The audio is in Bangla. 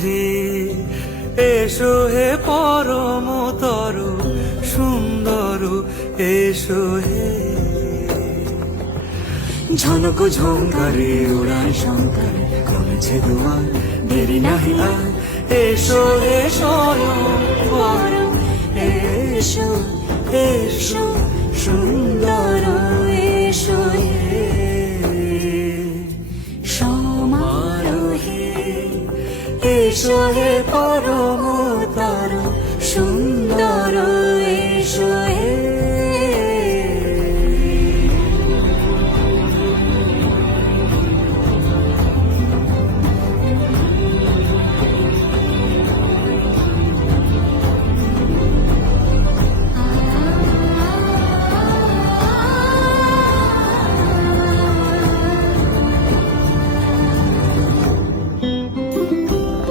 হে এসো হে পরমতর সুন্দর এসো হে। ঝনক ঝঙ্কারে ওড়ায় শঙ্কর করেছে দুয়ার দেরি নাহি আর। এসো হে স্বয়ংবর এসো এসো সুন্দর এসো হে সমারোহে। এসো হে পরমতর সুন্দর এসো